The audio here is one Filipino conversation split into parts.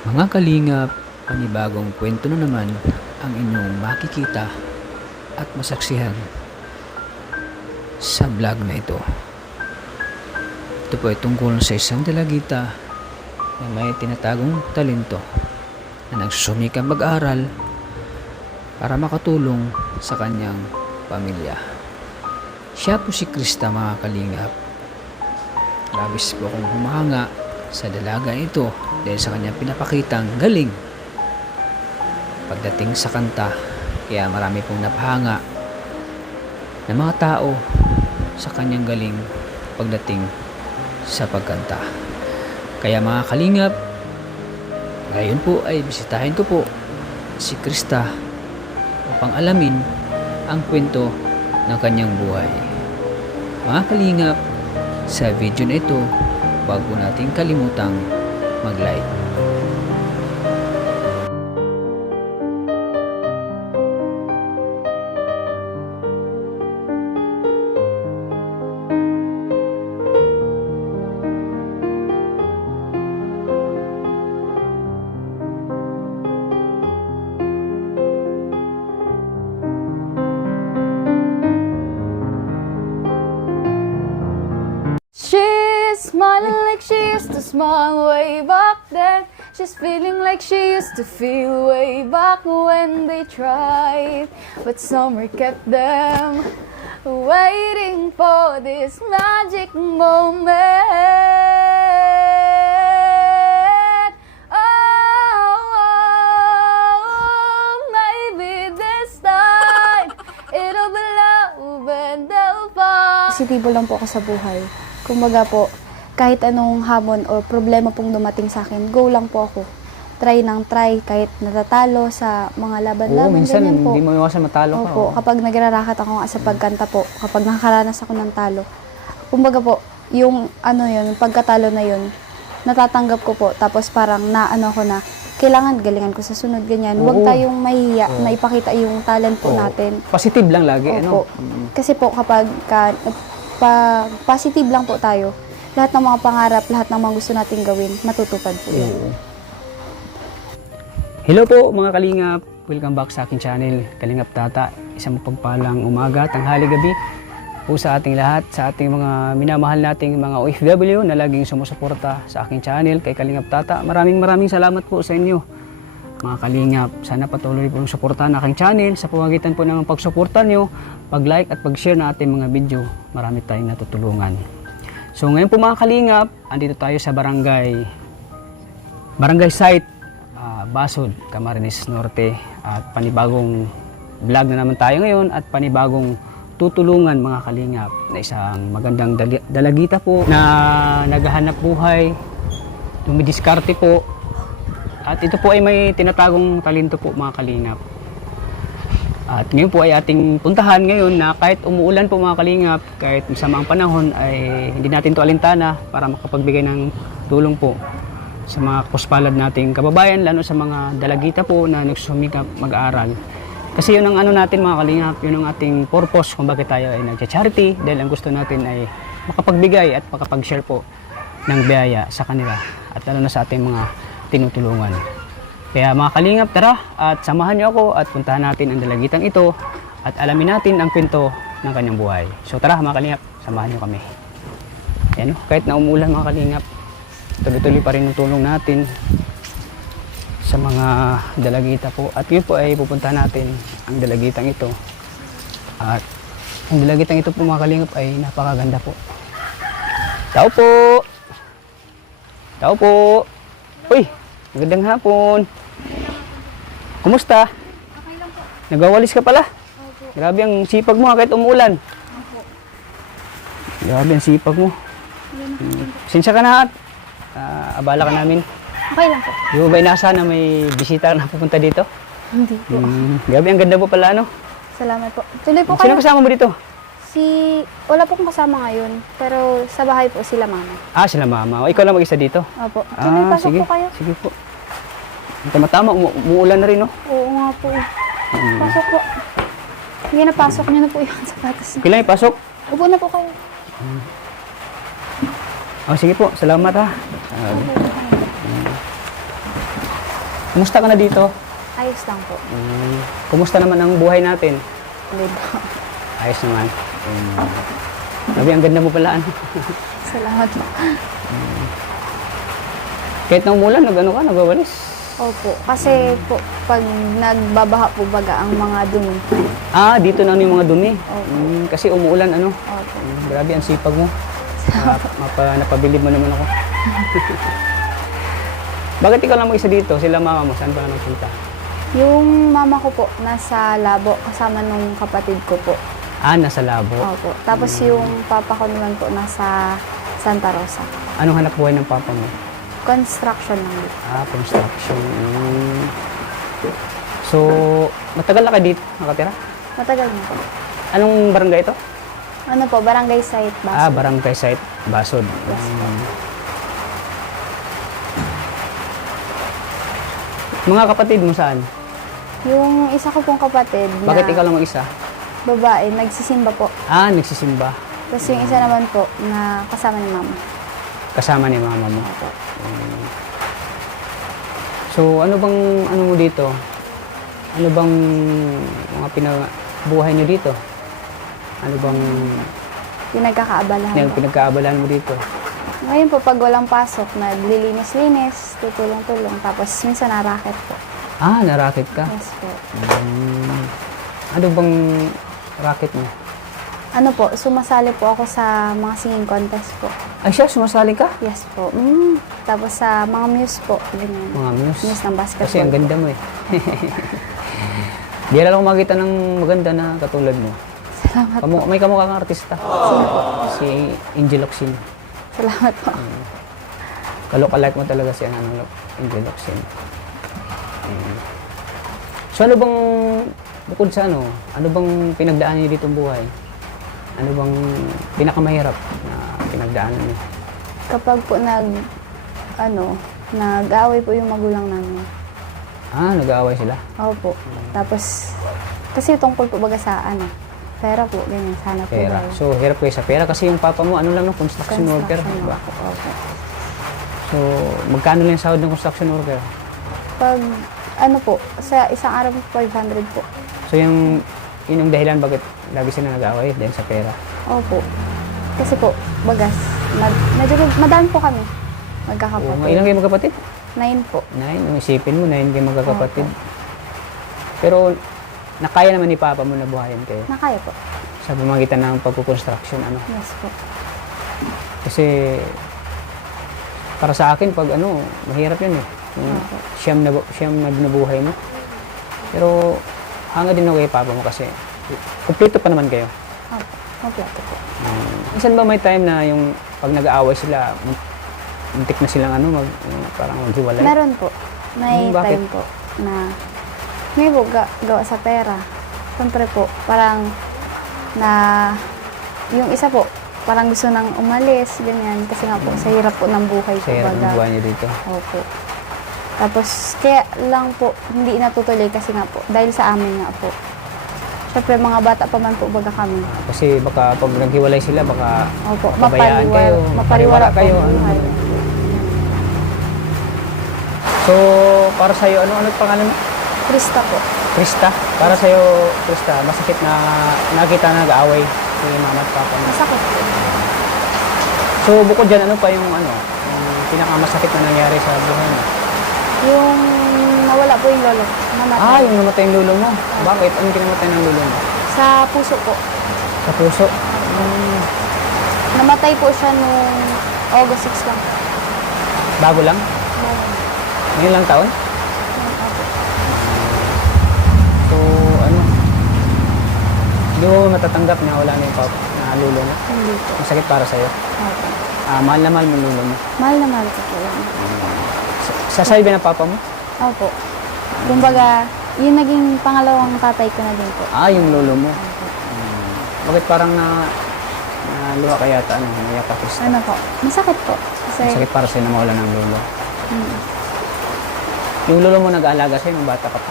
Mga kalingap, panibagong kwento na naman ang inyong makikita at masaksihan sa vlog na ito. Ito po ay tungkol sa isang dalagita na may tinatagong talento na nagsusumikap mag-aral para makatulong sa kanyang pamilya. Siya po si Krista, mga kalingap. Labis po akong humanga sa dalaga ito dahil sa kanyang pinapakitang galing pagdating sa kanta. Kaya marami pong napahanga ng mga tao sa kanyang galing pagdating sa pagkanta. Kaya mga kalingap, ngayon po ay bisitahin ko po si Krista upang alamin ang kwento ng kanyang buhay. Mga kalingap, sa video na ito, huwag po nating kalimutang mag-like. She's smiling like she used to smile way back then. She's feeling like she used to feel way back when they tried. But summer kept them waiting for this magic moment. Oh, maybe this time it'll be love and they'll find. Positibo lang po ako sa buhay. Kumbaga po, kahit anong hamon o problema pong dumating sa akin, go lang po ako. Try nang try, kahit natatalo sa mga laban-laban. Oo, minsan ganyan po. hindi mo iwasan matalo ka. Opo, kapag nagrarakat ako nga sa pagkanta po, kapag nakakaranas ako ng talo, kumbaga po, yung yung pagkatalo na yun, natatanggap ko po, tapos parang naano ko na, kailangan galingan ko sa sunod, ganyan. Huwag Oo. tayong mahihiya Oo. na ipakita yung talent po Oo. natin. Positive lang lagi, ano? Opo. Kasi po kapag positive lang po tayo, lahat ng mga pangarap, lahat ng mga gusto nating gawin, matutupad po yun. Oo. Hello po mga kalingap, welcome back sa aking channel, Kalingap Tata. Isang mapagpalang umaga, tanghali, gabi po sa ating lahat, sa ating mga minamahal nating mga OFW na laging sumusuporta sa aking channel, kay Kalingap Tata. Maraming salamat po sa inyo mga kalingap. Sana patuloy po suportahan ang aking channel sa pamamagitan po ng pagsuporta nyo, pag-like at pag-share na ating mga video. Marami tayong natutulungan. So ngayon po mga kalingap, andito tayo sa barangay site, Basod, Camarines Norte, at panibagong vlog na naman tayo ngayon at panibagong tutulungan mga kalingap na isang magandang dalagita po na naghahanap buhay, dumidiskarte po. At ito po ay may tinatagong talento po mga kalingap. At ngayon po ay ating puntahan ngayon na kahit umuulan po mga kalingap, kahit masama ang panahon ay hindi natin to alintana para makapagbigay ng tulong po sa mga kuspalad nating kababayan, lalo sa mga dalagita po na nagsumikap mag-aaral. Kasi yun ang natin mga kalingap, yun ang ating purpose kung bakit tayo ay nagcha-charity, dahil ang gusto natin ay makapagbigay at makapag-share po ng biyaya sa kanila at lalo na sa ating mga tinutulungan. Kaya mga kalingap, tara at samahan niyo ako at puntahan natin ang dalagitang ito at alamin natin ang kwento ng kanyang buhay. So tara mga kalingap, samahan niyo kami. Ayan, kahit na umuulan mga kalingap, tuloy-tuloy pa rin ang tulong natin sa mga dalagita po. At yun po ay pupuntahan natin ang dalagitang ito. At ang dalagitang ito po mga kalingap ay napakaganda po. Tao po! Tao po! Uy! Magandang hapon. Kumusta? Okay lang po. Nagwawalis ka pala? Opo. Grabe ang sipag mo kahit umuulan. Opo. Grabe ang sipag mo. Sinsya ka na at abala ka namin. Okay lang po. Di mo ba inasa na may bisita na pupunta dito? Hindi po. Grabe ang ganda po pala, ano? Salamat po. Tuloy po Sino kayo. kasama mo dito? Wala pong kasama ngayon, pero sa bahay po sila mama. Sila mama. O, ikaw lang mag-isa dito? Opo. Tuloy, pasok sige. po kayo. Sige po. Tama-tama, umuulan na rin, no? Oo nga po eh. Pasok po. Sige na, pasok niyo na po yung sapatos niyo. Kailan ipasok? Upo na po kayo. Sige po, salamat ha. Upo po kayo. Kumusta ka na dito? Ayos lang po. Kumusta naman ang buhay natin? Hindi po. Ayos naman. Sabi, ang ganda mo pala. Ano? Salamat po. Kahit na umulan, nagwawalis. Opo. Kasi po, pag nagbabaha po baga ang mga dumi. Dito na yung mga dumi. Opo. Kasi umuulan, ano? Opo. Grabe, ang sipag mo. Napabilib mo naman ako. Bakit ikaw lang mag-isa dito? Sila mama mo, saan ba ka nagpunta? Yung mama ko po, nasa Labo, kasama nung kapatid ko po. Nasa labo. Opo. Tapos yung papa ko naman po, nasa Santa Rosa. Anong hanap buhay ng papa mo? Construction lang dito. Construction. So, matagal na ka dito nakatira? Matagal na po. Anong barangay ito? Ano po, barangay site ba? Barangay site, Basod. Yes, po. Mga kapatid mo saan? Yung isa ko pong kapatid na Bakit ikaw lang mag-isa? babae, nagsisimba po. Nagsisimba. Tapos yung isa naman po na kasama ni mama. Kasama ni mama mo. Opo. So, ano bang, ano mo dito? Ano bang mga buhay niyo dito? Ano bang Pinagkakaabalahan yung po. pinagkaabalan mo dito? Ngayon po, pag walang pasok, naglilinis-linis, tutulong-tulong. Tapos minsan naraket po. Narakit ka? Yes po. Ano bang racket mo? Ano po, sumasali po ako sa mga singing contest po. Ay siya, sumasali ka? Yes po. Tapos sa mga muse po. Ganyan. Mga muse. Muse ng basketball. Kasi ang ganda mo eh. Di lang ako makita ng maganda na katulad mo. Salamat. May kamukha kang artista. Sino po? Si Angel Locsin. Salamat po. Kalok-alike mo talaga si Angel Locsin. So ano bang, bukod sa ano bang pinagdaanan niyo dito ang buhay? Ano bang pinakamahirap na pinagdaanan niyo? Kapag po nag-aaway po yung magulang namin. Nag-aaway sila? Opo. Tapos, kasi tungkol po baga sa pera po, ganyan, sana po. Pera. dahil- So, hirap kayo sa pera kasi yung papa mo, construction worker. Construction Diba? po, opo. So, magkano lang yung sahod ng construction worker? Pag, sa isang araw po, 500 po. So, yun yung dahilan bakit lagi sila nag-aaway dahil sa pera. Opo. Kasi po, bagas, medyo madami po kami. Oo, Magkakapatid. ilang kayo magkapatid? 9 po. 9. Ang isipin mo, 9 kayo magkakapatid. Pero, nakaya naman ni papa mo na buhayin kayo Nakaya po. sa pamagitan ng pagkukonstruction, Yes po. Kasi, para sa akin, pag mahirap yun eh. Yung Opo. siyam na binabuhay mo. Pero, hanga din ako kay papa mo kasi, kumpleto pa naman kayo. Opo. Kompleto po. Minsan ba may time na yung pag nag-aaway sila, muntik na silang parang maghiwalay? Meron po. May Bakit? time po na may po gawa sa pera. Siyempre po, parang yung isa po, parang gusto nang umalis, ganyan. Kasi nga po, sa hirap po ng buhay po. Sa hirap ng baga. buhay niyo dito. Opo. Tapos, kaya lang po, hindi natutuloy kasi nga po, dahil sa amin nga po. Siyempre, mga bata pa man po baga kami. Kasi baka pag naghiwalay sila, baka Opo, pabayaan kayo, mapariwara kayo. po ang buhay. So, para sa'yo, ano pangalan mo? Krista po. Krista. Para sa'yo, Krista, masakit na nakita na nag-aaway si mama at papa mo. Masakit po. So, bukod dyan, ano pa yung pinakamasakit na nangyari sa buhay mo? Yung nawala po yung lolo. Namatay. Yung namatay yung lolo mo. Bakit? Anong kinamatay ng lolo mo? Sa puso po. Sa puso. Namatay po siya nung August 6 lang. Bago lang? Ngayon lang taon? Opo. So, hindi mo matatanggap na wala na yung na lolo mo. Hindi po. Masakit para sa'yo. Opo. Mahal na mahal mo yung lolo mo. Mahal na mahal ko po yan. Sasabi ng papa mo? Opo. Kumbaga, yung naging pangalawang tatay ko na din po. Yung lolo mo. Bakit parang naluha ka yata, naiyak ka, Krista? Ano po? Masakit po. Kasi, Masakit para sa'yo na mawala ng lolo. Yung lolo mo nag-aalaga sa'yo nung bata ka pa.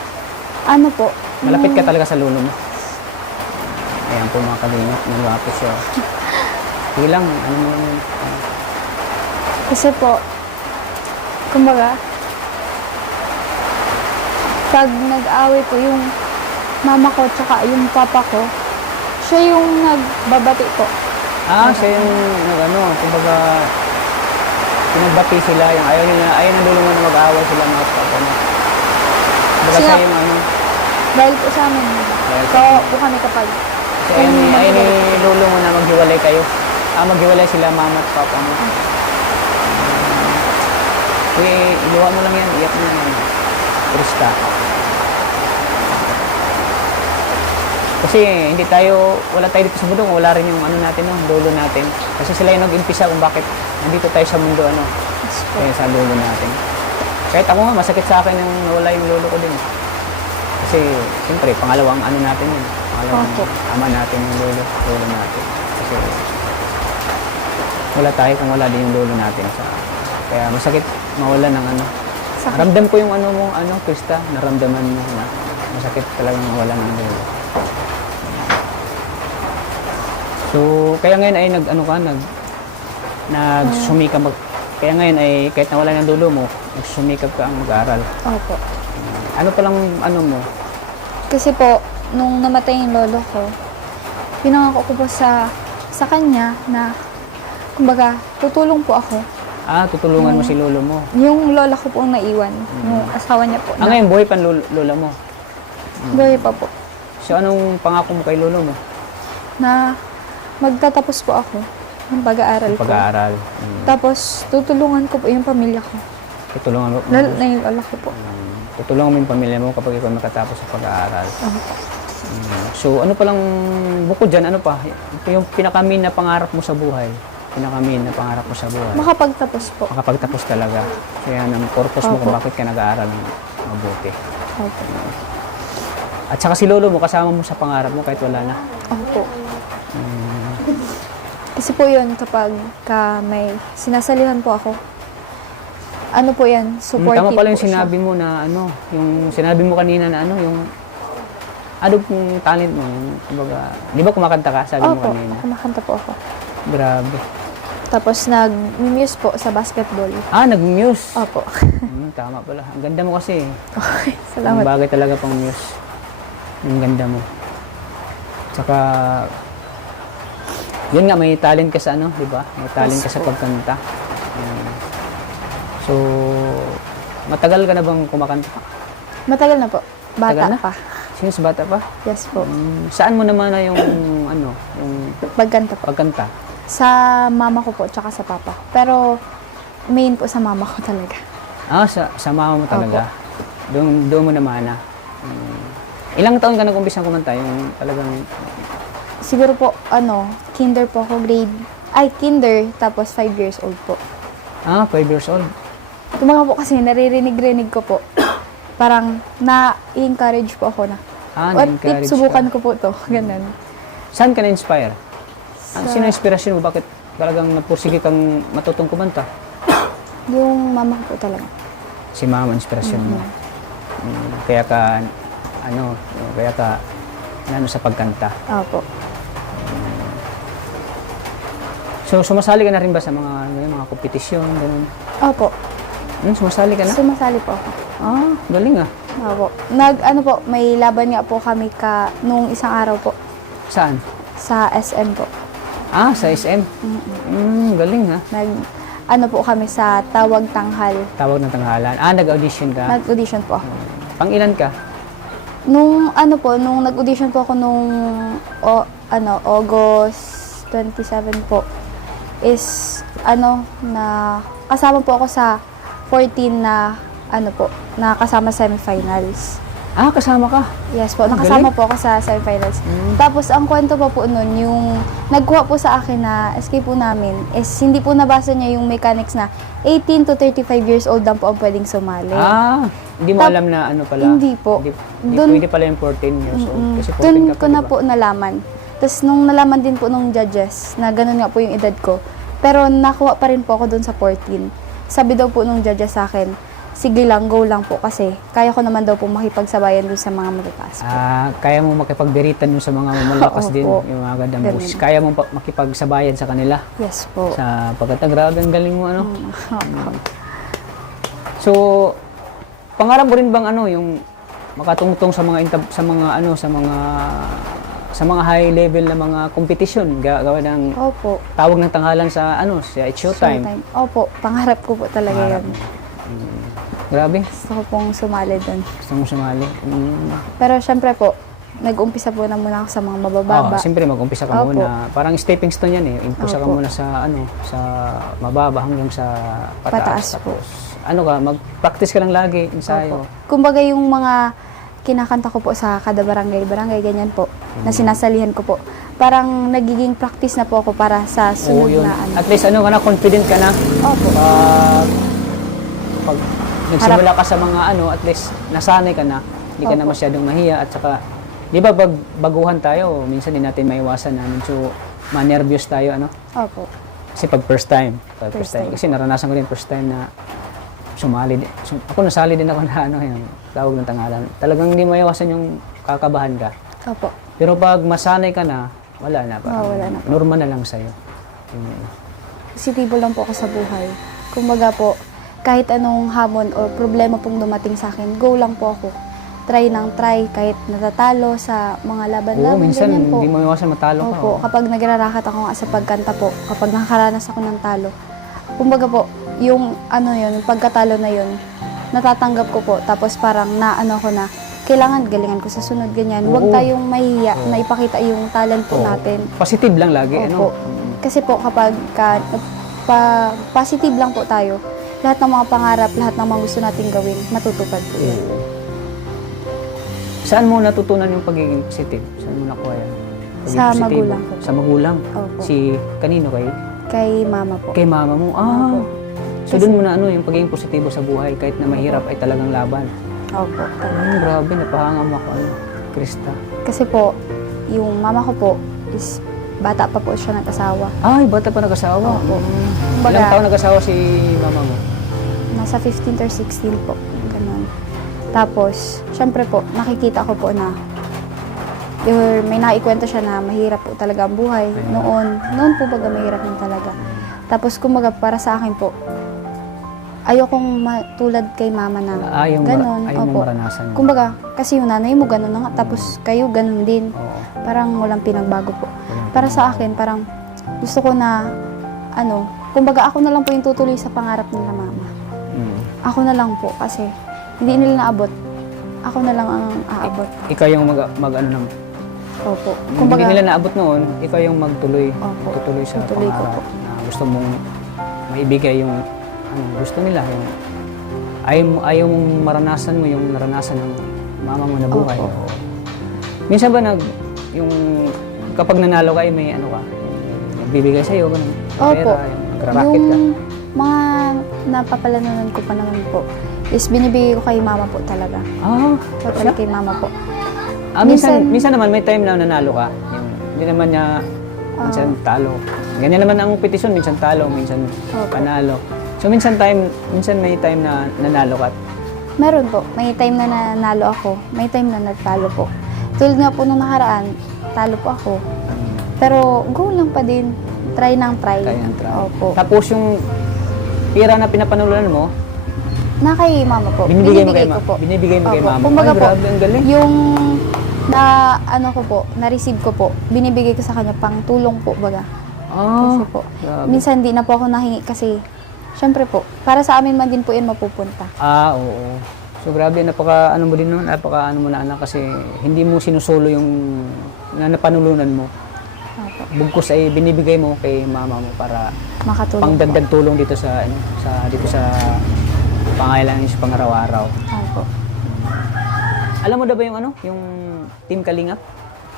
ano po? Malapit ka talaga sa lolo mo. Ayan po mga kalingap, nalapit siya. Hilang, Kasi po, kumbaga, Pag nag-away po yung mama ko tsaka yung papa ko, siya yung nagbabati po. Siya yung kumbaga, pinagbati sila, yung ayaw ng dulo mo na mag-aaway sila mga papa mo. Kumbaga Sila- siya yung Dahil po sa amin, Dahil sa kawawa po kami kapag so ayaw ni lulo mo na maghiwalay kayo. Maghiwalay sila mama at papa mo. Iluwa mo lang yan, iyak mo yan. Krista. Kasi wala tayo dito sa mundo kung wala rin yung natin, lolo natin. Kasi sila yung nag-impisa kung bakit nandito tayo sa mundo, kaya sa lolo natin. Kahit ako nga, masakit sa akin yung nawala yung lolo ko din. Kasi, siyempre, pangalawang natin yun. Pangalawang ama natin yung lolo natin. Kasi, wala tayo kung wala din yung lolo natin. Kaya masakit mawala ng Sakit. Ramdam ko yung mo, Krista, naramdaman mo na masakit talagang mawala ng lolo. So, kaya ngayon ay nagsumikap kaya ngayon ay kahit nawala ng lolo mo, nagsumikap ka ang mag-aaral. Opo. Ano palang mo? Kasi po, nung namatay yung lolo ko, pinangako ko po sa kanya na, kumbaga, tutulong po ako. Tutulungan mo si lolo mo. Yung lola ko po ang naiwan, yung asawa niya po. Ngayon, buhay pa ang lola mo. Buhay pa po. So, anong pangako mo kay lolo mo? Na magtatapos po ako ng pag-aaral ko. Pag-aaral. Tapos, tutulungan ko po yung pamilya ko. Tutulungan mo. Lalo na yung lola ko po. Tutulungan mo yung pamilya mo kapag ikaw makatapos sa pag-aaral. So, ano palang bukod dyan, ano pa? Ito yung pinakamin na pangarap mo sa buhay. Pinakamin na pangarap mo sa buhay. Makapagtapos po. Makapagtapos talaga. Kaya ang purpose mo kung Opo. bakit ka nag-aaral ng mabuti. Opo. At saka si lolo mo, kasama mo sa pangarap mo kahit wala na. Opo. Kasi po yun, kapag may sinasalihan po ako, ano po yan, supportive Tama pala yung po siya. sinabi mo na yung sinabi mo kanina na yung yung talent mo, kumbaga, di ba kumakanta ka, sabi mo Opo, kanina? kumakanta po ako. Grabe. Tapos nag-muse po sa basketball. Nag-muse. Opo. Tama pala. Ang ganda mo kasi. Okay, Ang salamat. bagay talaga pang muse. Ang ganda mo. Tsaka, yun nga, may talent ka sa di ba? May talent ka sa pagkanta. So, matagal ka na bang kumakanta? Matagal na po. Bata Matagal na? pa. Since bata pa? Yes po. Saan mo naman na yung Pagkanta po. pagkanta? Sa mama ko po, tsaka sa papa. Pero, main po sa mama ko talaga. Sa mama mo talaga. Doon mo naman na. Ilang taon ka nag-umpisang kumanta? Yung talagang, Siguro po, kinder po ako, kinder, tapos 5 years old po. 5 years old. Tumaga po kasi, naririnig-rinig ko po. Parang, na-encourage po ako na. Na-encourage subukan ka. ko po to. Ganun. Saan ka na-inspire? Sino ang inspirasyon mo? Bakit talagang napursige kang matutong kumanta? Yung mama ko po talaga. Si mama, inspirasyon mo. Kaya ka, sa pagkanta. Opo. So, sumasali ka na rin ba sa mga kompetisyon? Ganun? Opo. Sumasali ka na? Sumasali po ako. Galing ah. Opo. May laban nga po kami nung isang araw po. Saan? Sa SM po. Sa SM? Galing ha. Po kami sa Tawag Tanghal. Tawag ng tanghalan. Nag-audition ka? Nag-audition po ako. Pang ilan ka? Nung nag-audition po ako nung August 27 po is na kasama po ako sa 14 na na kasama semifinals. Kasama ka? Yes po, Ang nakasama galing. po ako sa semifinals. Tapos ang kwento pa po nun, yung nagkuha po sa akin na escape po namin is hindi po nabasa niya yung mechanics na 18 to 35 years old lang po ang pwedeng sumali. Hindi mo alam na pala? Hindi po. Hindi Dun- pwede pala yung 14 years old. Kasi 14 Doon ka ko pa, na diba? po nalaman. Tapos nung nalaman din po nung judges na ganun nga po yung edad ko. Pero nakuha pa rin po ako doon sa 14. Sabi daw po nung judges sa akin, sige lang, go lang po kasi kaya ko naman daw po makipagsabayan doon sa mga matataas po. Kaya mo makipagbiritan dun sa mga malakas din, Opo. yung mga gandang Ganun. boses. Kaya mo makipagsabayan sa kanila. Yes po. Sa grabe, ang galing mo, So, pangarap mo rin bang yung makatungtong sa mga sa mga high level na mga competition, gawa ng Opo. tawag ng tanghalan sa sa It's Showtime. Showtime. Opo, pangarap ko po talaga Pangarap yun. Grabe, Gusto ko pong sumali doon. gusto mong sumali. Pero syempre po, nag-umpisa po na muna ako sa mga mabababa. Siyempre mag-umpisa ka Opo. muna. Parang stepping stone yan eh. Umpisa ka Opo. muna sa sa mababa hanggang sa Pataas pataas. po. Tapos mag-practice ka lang lagi, ensayo. Opo. Kumbaga yung mga kinakanta ko po sa kada barangay, ganyan po, na sinasalihan ko po. Parang nagiging practice na po ako para sa Oo, sunod yun. na ano. At least confident ka na. Opo. Pag nagsimula ka sa mga at least nasanay ka na. Hindi ka na Opo. masyadong mahiya at saka, di ba pag baguhan tayo, minsan din natin maiwasan na medyo ma-nervous tayo, Opo. Kasi pag first time. First time. Kasi naranasan ko din first time na sumali. Ako nasali din ako na yung tawag ng tanghalan. Talagang hindi maiwasan yung kakabahan ka. Opo. Pero pag masanay ka na, wala na. Wala na po. Normal na lang sa'yo. Positibo lang po ako sa buhay. Kumbaga po, kahit anong hamon o problema pong dumating sa akin, go lang po ako. Try nang try, kahit natatalo sa mga Oo, laban-laban, minsan ganyan po. hindi mo iwasan matalo ka. Opo, kapag nagrarakat ako nga sa pagkanta po, kapag nakakaranas ako ng talo, kumbaga po, yung yung pagkatalo na yun, natatanggap ko po, tapos parang ko na, kailangan galingan ko sa sunod, ganyan. Huwag Oo. tayong mahihiya na ipakita yung talent po Oo. natin. Positive lang lagi. Opo. Kasi po kapag positive lang po tayo, lahat ng mga pangarap, lahat ng mga gusto nating gawin, matutupad po yun. Saan mo natutunan yung pagiging positive? Saan mo nakuha yan? Pagiging Sa positibo? magulang ko. Sa magulang? Opo. Kanino kay? Kay mama po. Kay mama mo? Opo. So doon mo na yung pagiging positibo sa buhay kahit na mahirap ay talagang laban. Opo. Grabe, napahangam ako. Krista. Kasi po, yung mama ko po is bata pa po siya nag-asawa. Ay, bata pa nag-asawa. Opo. Ilang Kumbaga, taon nag-asawa si mama mo? nasa 15 or 16 po. Ganun. Tapos, syempre po, nakikita ko po na may naikwento siya na mahirap po talaga ang buhay. Noon po baga mahirap din talaga. Tapos, kumbaga, para sa akin po, ayokong matulad kay mama na Ayaw ganon. mo maranasan. Kumbaga, kasi yung nanay mo ganon na nga, tapos kayo ganon din. Oo. Parang walang pinagbago po. Para sa akin, parang gusto ko na, kumbaga ako na lang po yung tutuloy sa pangarap nila mama. Ako na lang po, kasi hindi nila naabot. Ako na lang ang aabot. Ikaw yung mag-ano naman. Opo. Kung hindi nila naabot noon, ikaw yung magtuloy. Opo. Tutuloy sa Tutuloy ko pangarap po. na gusto mong maibigay yung gusto nila. Ayaw mong maranasan mo yung naranasan ng mama mo na buhay. Opo. Minsan ba kapag nanalo ka, may nagbibigay sa'yo, ganun, Opo. pera, nagra-racket ka. Yung mga napapalanunan ko pa naman po is binibigay ko kay mama po talaga. Totally kay mama po. Minsan naman may time na nanalo ka. Hindi naman niya minsan talo. Ganyan naman ang petisyon, minsan talo, minsan Opo. panalo. So minsan may time na nanalo ka. Meron po. May time na nanalo ako. May time na nagtalo po. Tulad nga po nung nakaraan, talo po ako. Pero go lang pa din. Try nang try. Kaya ang try. Opo. Tapos yung pira na pinapanulunan mo, Na kay mama po. binibigay mo kay ko po. Binibigay mo kay Opo. mama. Kumbaga Ay, po, grabe, ang galing. yung na-receive ko po, binibigay ko sa kanya pang tulong po, baga. Kasi po, grabe. minsan di na po ako nahingi kasi, syempre po, para sa amin man din po yan mapupunta. Oo. So grabe, mo din nun, mo na anak kasi hindi mo sinusolo yung napanulunan mo. Opo. Bugkos ay binibigay mo kay mama mo para Makatulong po. pangdagdag tulong dito sa pangailangan sa pangaraw-araw. Opo. Alam mo na ba yung Team Kalingap?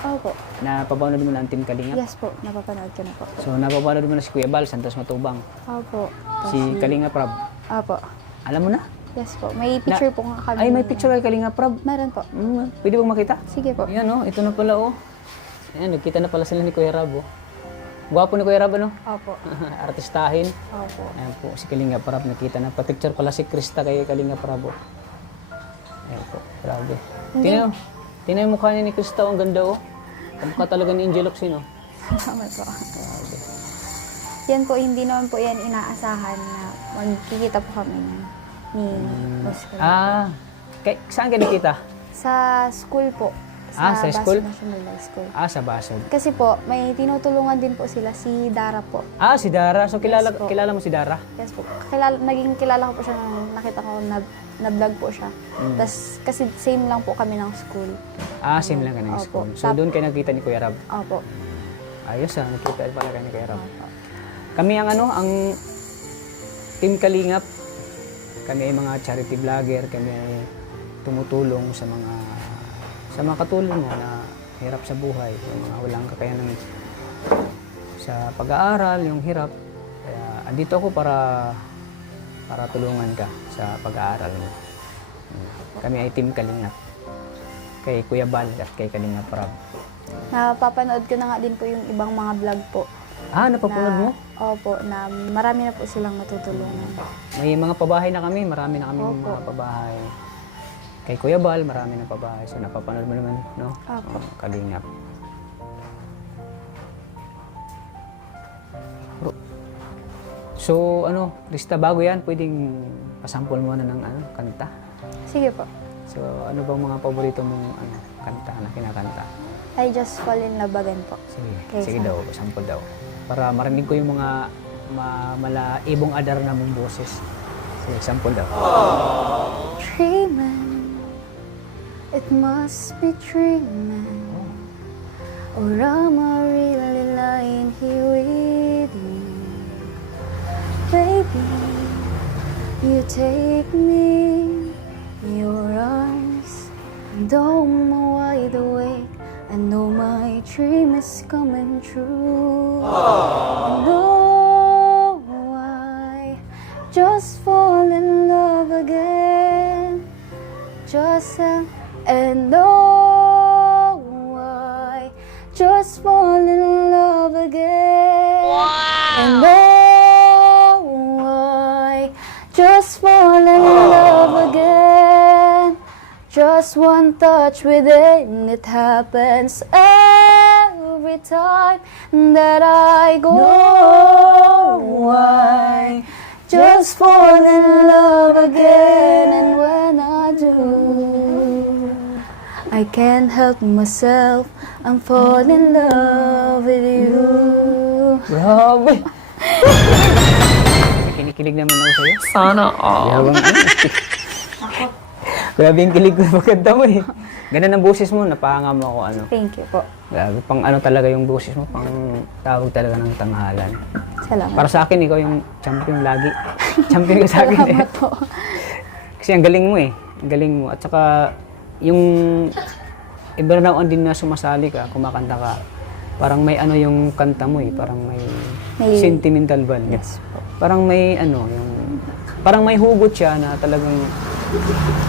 Opo. Napapanood mo na ang Team Kalingap? Yes po, napapanood ko na po. So napapanood mo na si Kuya Bal, Santos Matubang, Opo. si Kalingap Rab. Opo. Alam mo na? Yes po. May picture po nga kami. Ay, may picture kay Kalingap Rab. Meron po. Pwede bang makita? Sige po. Ayan ito na pala Ayan, nagkita na pala sila ni Kuya Rab Gwapo ni Kuya Rab Opo. Artistahin. Opo. Ayan po, si Kalingap Rab nakita na. Pa-picture pala si Krista kay Kalingap Rab Ayan po, grabe. Tingnan yung mukha niya ni Krista, ang ganda Kamukha talaga ni Angel Oxin Tama po. Yan po, hindi naman po yan inaasahan na magkikita po kami ni Boss Kuya. Saan ka nakita? Sa school po. Sa Basel school? National High School. Sa Basel. Kasi po, may tinutulungan din po sila, si Dara po. Si Dara. So, Yes po. kilala mo si Dara? Yes po. Naging kilala ko po siya nung nakita ko na vlog po siya. Tas, kasi same lang po kami ng school. Same lang ka ng Opo. school. So, doon kayo nakita ni Kuya Rab. Opo. Ayos nakita pala kayo ni Kuya Rab. Opo. Kami ang Team Kalingap. Kami ay mga charity vlogger. Kami ay tumutulong sa mga katulong mo na hirap sa buhay. Yung mga walang kakayanan sa pag-aaral, yung hirap. Kaya andito ako para tulungan ka sa pag-aaral mo. Kami ay Team Kalingap. Kay Kuya Bal at kay Kalingap Rab. Napapanood ko na nga din po yung ibang mga vlog po. Napapanood mo? Opo, na marami na po silang natutulungan. May mga pabahay na kami. Marami na kami Opo. mga pabahay. Kay Kuya Bal, marami na pabahay. So, napapanood mo naman, no? Opo. Kalingap. So, Rista, bago yan, pwedeng pasampol mo na ng kanta. Sige po. So, ano bang mga paborito mong kanta na kinakanta? I Just Fall in Love Again po. Sige, Okay, sige daw, pasampol daw. Para marinig ko yung mga malaibong adar na mong boses. Sige, sample daw. Dreaming, it must be dreaming. Or am I really lying here with you? Baby, you take me in your arms, and though I'm wide awake, I know my dream is coming true. I know I just fall in love again, and know I just fall in love again. And oh, I just fall in love again. Just one touch within, it happens every time that I go. I just fall in love again, and when I do, I can't help myself, I'm falling in love with you. Grabe! Kinikilig naman ako sa'yo. Sana all. Grabe yung kilig ko sa maganda mo eh. Ganun ang boses mo, napahanga mo ako Thank you po. Grabe, pang talaga yung boses mo, pang tawag talaga ng tanghalan. Salamat. Para sa akin, ikaw yung champion lagi. Champion ka sa akin eh. Salamat po. Kasi ang galing mo eh. Ang galing mo. At saka, yung iba na din na sumasali ka, kumakanta ka, parang may yung kanta mo eh. Parang may sentimental value. Yes po. Parang may parang may hugot siya na talagang,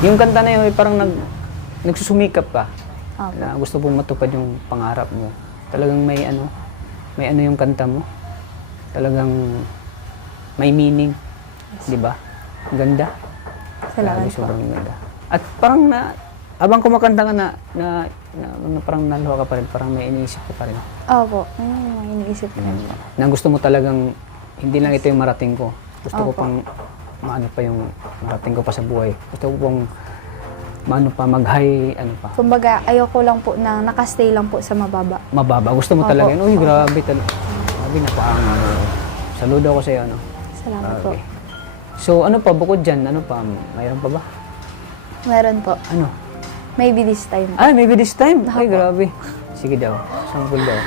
yung kanta na yun, parang nagsusumikap ka. Opo. Na gusto mong matupad yung pangarap mo. Talagang may yung kanta mo. Talagang may meaning. Di ba? Ang ganda. Salamat Grabe, po. sobrang ganda. At parang abang kumakanta ka parang naluha ka pa rin, parang may iniisip ka pa rin. Opo. May iniisip ko rin po. Na gusto mo talagang, hindi lang ito yung marating ko. Gusto ko Opo. pang, maano pa yung marating ko pa sa buhay. Gusto ko pang, mag-high, pa. Kumbaga, ayoko lang po na nakastay lang po sa mababa. Mababa. Gusto mo Opo. talaga yun. Uy, grabe talaga. Grabe, napakanga. Saludo ako sa'yo, Salamat po. Okay. So, bukod dyan, mayroon pa ba? Meron po. Ano? Maybe this time. Maybe this time. Ay, grabe. Sige daw. Sample daw.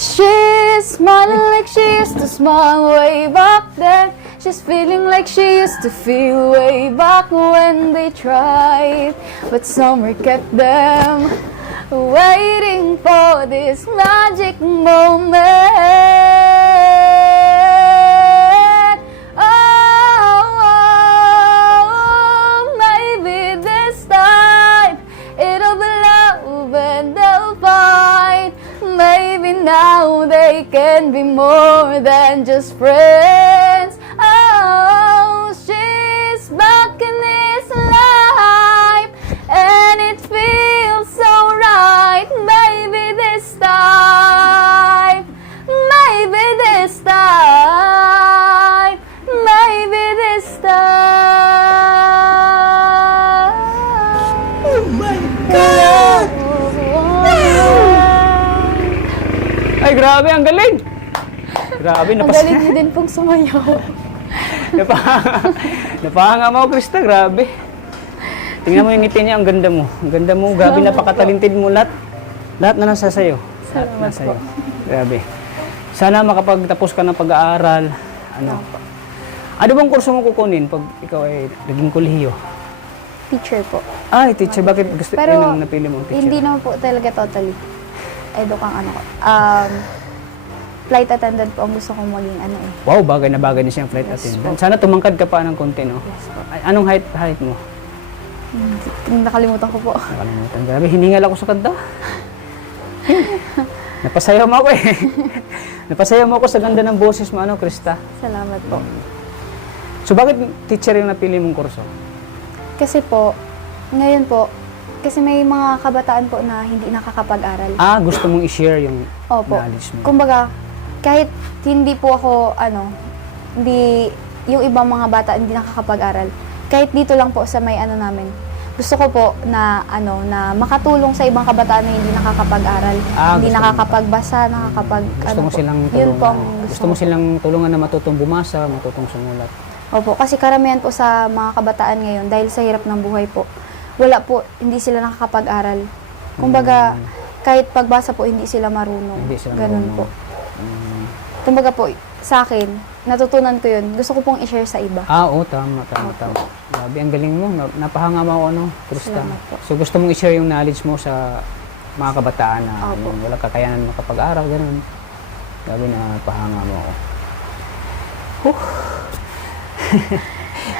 She's smiling like she used to smile way back then. She's feeling like she used to feel way back when they tried. But summer kept them waiting for this magic moment. Oh, maybe this time it'll be love and they'll find. Maybe now they can be more than just friends. Oh, she's back in his life, and it feels so right. Maybe this time, maybe this time, maybe this time. grabe, ang galing! Grabe, Ang galing niyo din pong sumayaw. Napahanga mo, Krista, grabe. Tingnan mo yung ngiti niya, ang ganda mo. Ang ganda mo, grabe, napakatalented mo lahat. Lahat na nasa sayo. Lahat Salamat nasa po. iyo. Grabe. Sana makapagtapos ka ng pag-aaral. Ano? Ano bang kurso mo kukunin pag ikaw ay naging kolehiyo? Teacher po. Ay, teacher, bakit gusto Pero, yun ang napili mo, teacher? Hindi naman po talaga totally. Edukang ano ko. Flight attendant po ang gusto kong maging ano eh. Wow, bagay na bagay na siyang flight Yes attendant. Sana tumangkad ka pa ng konti, no? Yes po. Ay, anong height mo? Nakalimutan ko po. Nakalimutan. Grabe, hiningal ako sa kanta. Napasayaw mo ako eh. Napasayaw mo ako sa ganda ng boses mo, ano, Krista? Salamat po. So, bakit teacher yung napili mong kurso? Kasi po, ngayon po, kasi may mga kabataan po na hindi nakakapag-aral. Ah, gusto mong i-share yung Opo. knowledge mo. Kumbaga, kahit hindi po ako, hindi, yung ibang mga bata hindi nakakapag-aral, kahit dito lang po sa may namin, gusto ko po na, na makatulong sa ibang kabataan na hindi nakakapag-aral, hindi gusto mo. nakakapagbasa, Gusto mo silang Yun po ang tulungan. gusto Gusto mo ko po. silang tulungan na matutong bumasa, matutong sumulat. Opo, kasi karamihan po sa mga kabataan ngayon, dahil sa hirap ng buhay po, wala po, hindi sila nakakapag-aral. Kumbaga, kahit pagbasa po, hindi sila marunong. Hindi sila Ganun marunong. po. Kumbaga po, sa akin, natutunan ko yun. Gusto ko pong i-share sa iba. Ah, oo, tama. Grabe, ang galing mo. Napahanga mo ako, ano, Krista. Salamat po. So, gusto mong i-share yung knowledge mo sa mga kabataan na Opo. yung walang kakayanan makapag-aral, ganun. Grabe, napahanga mo ako.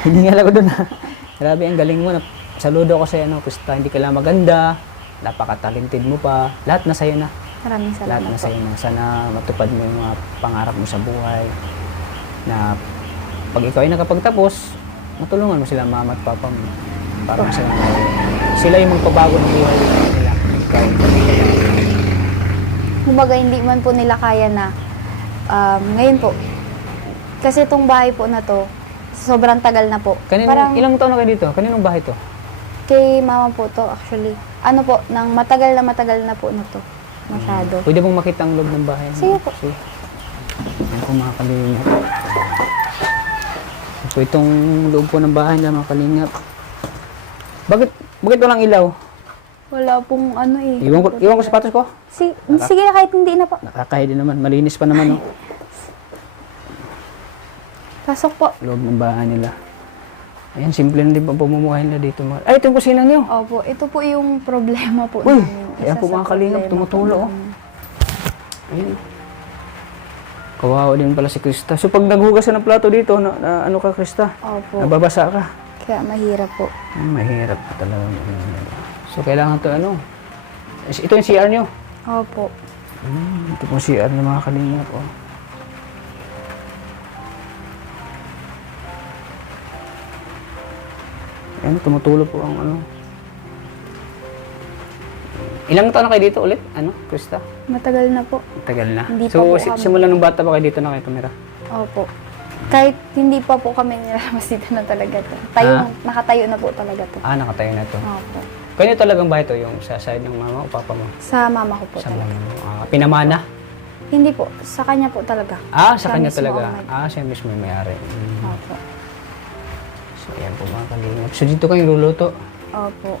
Hiningal ako doon, ha. Grabe, ang galing mo. Saludo ako sa'yo, ano, Krista. Hindi ka lang maganda. Napaka-talented mo pa. Lahat na sa'yo na. Maraming Lahat salamat na po. sa'yo na. Sana matupad mo yung mga pangarap mo sa buhay. Na pag ikaw ay nakapagtapos, matulungan mo sila mama at papa mo. Para sila yung magpabago ng buhay nila. Ikaw. Kumbaga, hindi man po nila kaya na, ngayon po, kasi itong bahay po na to, sobrang tagal na po. Ilang taon na kayo dito? Kaninong bahay to? Kay mama po to, actually. Ano po, nang matagal na po na to. Masyado. Pwede mong makita ang loob ng bahay. Sige po. Sige. Yan po mga kalingap. So itong loob po ng bahay na mga kalingap. Bakit walang ilaw? Wala pong eh. Iwan ko sapatos ko. Sige na, kahit hindi na po. Nakakahiya din naman. Malinis pa naman. Oh. Pasok po. Loob ng bahay nila. Ayan, simple na din po ang pamumuhay nila dito. Ay, ito yung kusina niyo. Opo, ito po yung problema po Uy, namin. ayan Isa po sa mga kalingap, problema tumutulo. po Oh. namin. Ayun. Kawawa din pala si Krista. So pag naghugas ka ng plato dito, ano ka, Krista? Opo, Nababasa ka. kaya mahirap po. Mahirap pa talaga. So kailangan to ito yung CR nyo. Opo. Ito po CR ng mga kalingap. Oh. Ayan, tumutulo po ang Ilang taon na kayo dito ulit? Krista? Matagal na po. Tagal na. Hindi pa So, po kami. simula nung bata pa kayo dito na kayo tumira? Opo. Kahit hindi pa po kami nilalabas dito na talaga to. Nakatayo na po talaga to. Ah, nakatayo na to. Opo. Kanyo talagang bahay to? Yung sa side ng mama o papa mo? Sa mama ko po Sa talaga. mama mo? Pinamana? Hindi po, sa kanya po talaga. Ah, sa Siya kanya mismo talaga. ang Siya mismo yung may-ari. Opo. So, ayan po mga kalingap. So, dito kayo luluto. Opo.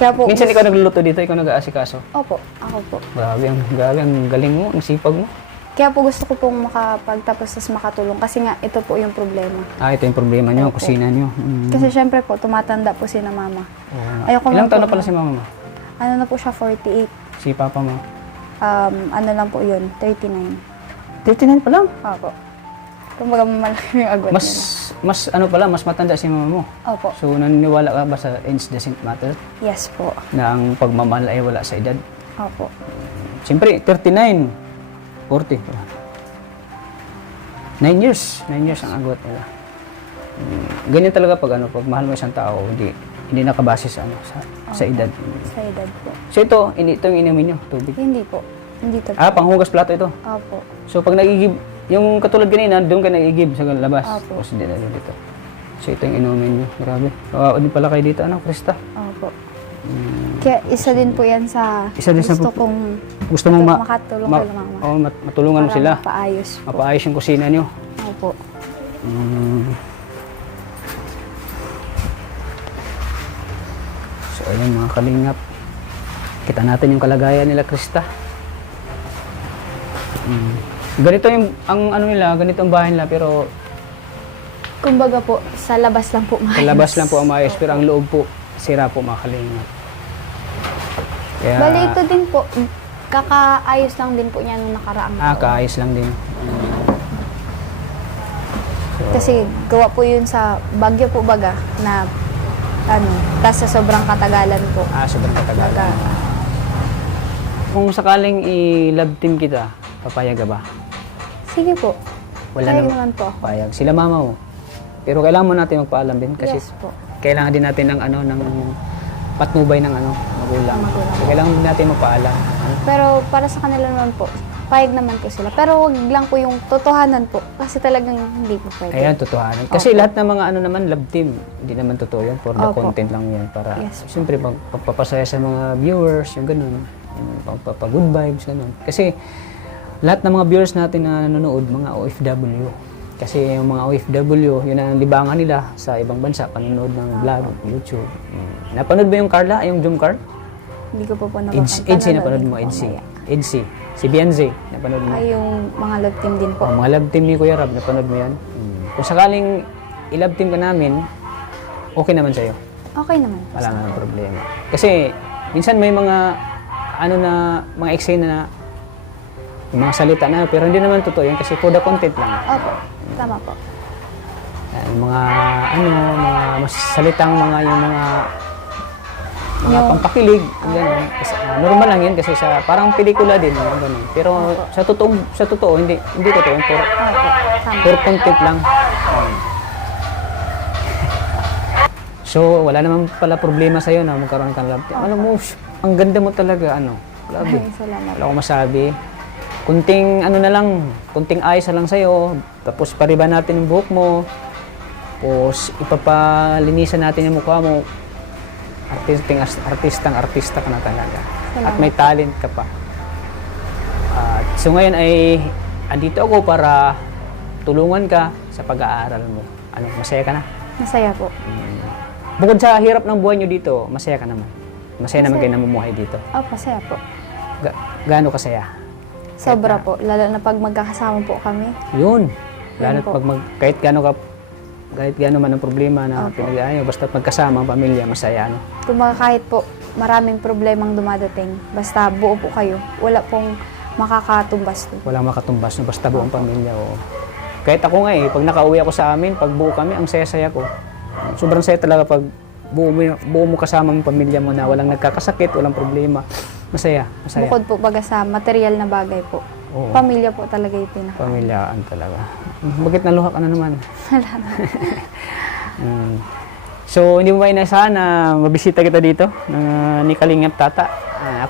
Kaya po, Minsan ikaw nagluluto dito, ikaw nag-aasikaso. Opo, ako po. Grabe, ang galing mo, ang sipag mo. Kaya po gusto ko pong makapagtapos tas makatulong kasi nga ito po yung problema. Ito yung problema nyo, Opo. kusina nyo. Kasi syempre po, tumatanda po si na mama. Ayoko Ilang lang taon po na pala si mama mo? Ano na po siya, 48. Si papa mo? Ano lang po yun, 39. 39 pa lang. Opo. Kumbaga malaki yung agwat nila. Mas matanda si mama mo. Opo. So, naniniwala ka ba sa age doesn't matter? Yes po. Na ang pagmamahal ay wala sa edad? Opo. Siyempre, 39, 40. 9 years. 9 years ang agwat nila. Ganyan talaga pag mahal mo isang tao, hindi nakabase sa edad. Sa edad po. So ito yung inumin nyo, tubig. Hindi po. Hindi to. Panghugas plato ito. Opo. So pag nagigib, yung katulad kanina, doon ka nagigib sa labas. Opo. Tapos hindi na dito. So ito yung inumin nyo. Grabe. Din pala kayo dito, Krista? Opo. Kaya isa din po yan sa Isa din sa gusto kong Gusto mong makatulong kay mama. matulungan mo Para sila. mapaayos po. Mapaayos yung kusina nyo. Opo. So ayun mga kalingap. Kita natin yung kalagayan nila Krista. Ganito yung ang ano nila, ganito ang bahay nila pero Kumbaga po, sa labas lang po sa maayos. labas lang po ang maayos pero ang loob po sira po mga kalingap. Kaya, Bali, ito din po, kakaayos lang din po niya nung nakaraang taon. kaayos lang din. Kasi gawa po yun sa Bagyo po baga na tas sa sobrang katagalan po. Sobrang katagal. Kung sakaling i-love team kita, papayag ka ba? Sige po. Wala Payag naman. naman po ako. Papayag. Sila mama mo. Pero kailangan mo natin magpaalam din kasi Yes po. kailangan din natin ng ng patnubay ng magulang. Magulang. So, kailangan din natin magpaalam. Pero para sa kanila naman po, payag naman po sila. Pero wag lang po yung totohanan po. Kasi talagang hindi po pwede. Ayan, totohanan. Kasi Opo. lahat ng mga naman, love team, hindi naman totoo yan. For the Opo. content lang yan. Para, Yes po. siyempre, pagpapasaya sa mga viewers, yung ganun. Yung pagpapa-good vibes, ganun. Kasi, lahat ng mga viewers natin na nanonood, mga OFW. Kasi yung mga OFW, yun ang libangan nila sa ibang bansa, panonood ng vlog, YouTube. Napanood ba yung Carla, yung Zoom Car? Hindi ko po napapanood. Edsi, napanood mo, Edsi. Edsi. Si Bianze, napanood mo. Ay, yung mga love team din po. Mga love team ni Kuya Rab, napanood mo yan? Kung sakaling i-love team ka namin, okay naman sa'yo. Okay naman po. Wala nga problema. Kasi, minsan may mga, mga eksena na, yung mga salita na, pero hindi naman totoo yun kasi for the content lang. Opo. Tama po. Yung mga, mga salitang yung pampakilig, gano'n. Kasi, normal lang yun kasi sa parang pelikula din, yung gano'n. Pero sa totoo, hindi totoo yun. Opo. Tama. For content lang. So, wala naman pala problema sa'yo na magkaroon ka ng love team. Alam mo, ang ganda mo talaga, grabe. Ay, salamat. Wala akong masabi. Kunting kunting ayos na lang sa'yo. Tapos pariba natin yung buhok mo. Tapos ipapalinisan natin yung mukha mo. Artista ka na talaga. At may talent ka pa. So ngayon ay andito ako para tulungan ka sa pag-aaral mo. Masaya ka na? Masaya po. Bukod sa hirap ng buhay nyo dito, masaya ka naman. Masaya naman kayo namumuhay dito. Oh, masaya po. Gaano kasaya? Sobra po. Lalo na pag magkakasama po kami. Yun. Lalo Yun po. pag kahit gaano man ang problema na pinag-aayaw, basta magkasama ang pamilya, masaya, Kumbaga kahit po maraming problemang dumadating, basta buo po kayo. Wala pong makakatumbas doon. Walang makatumbas, basta buong pamilya. Kahit ako nga pag nakauwi ako sa amin, pag buo kami, ang saya-saya ko. Sobrang saya talaga pag buo mo kasama ang pamilya mo na walang nagkakasakit, walang problema. Masaya. Bukod po baga sa material na bagay po. Oo. Pamilya po talaga yung pinaka. Pamilyaan talaga. Bakit naluha ka na naman? Wala na. So, hindi mo ba inasahan na mabisita kita dito ni Kalingap Tata?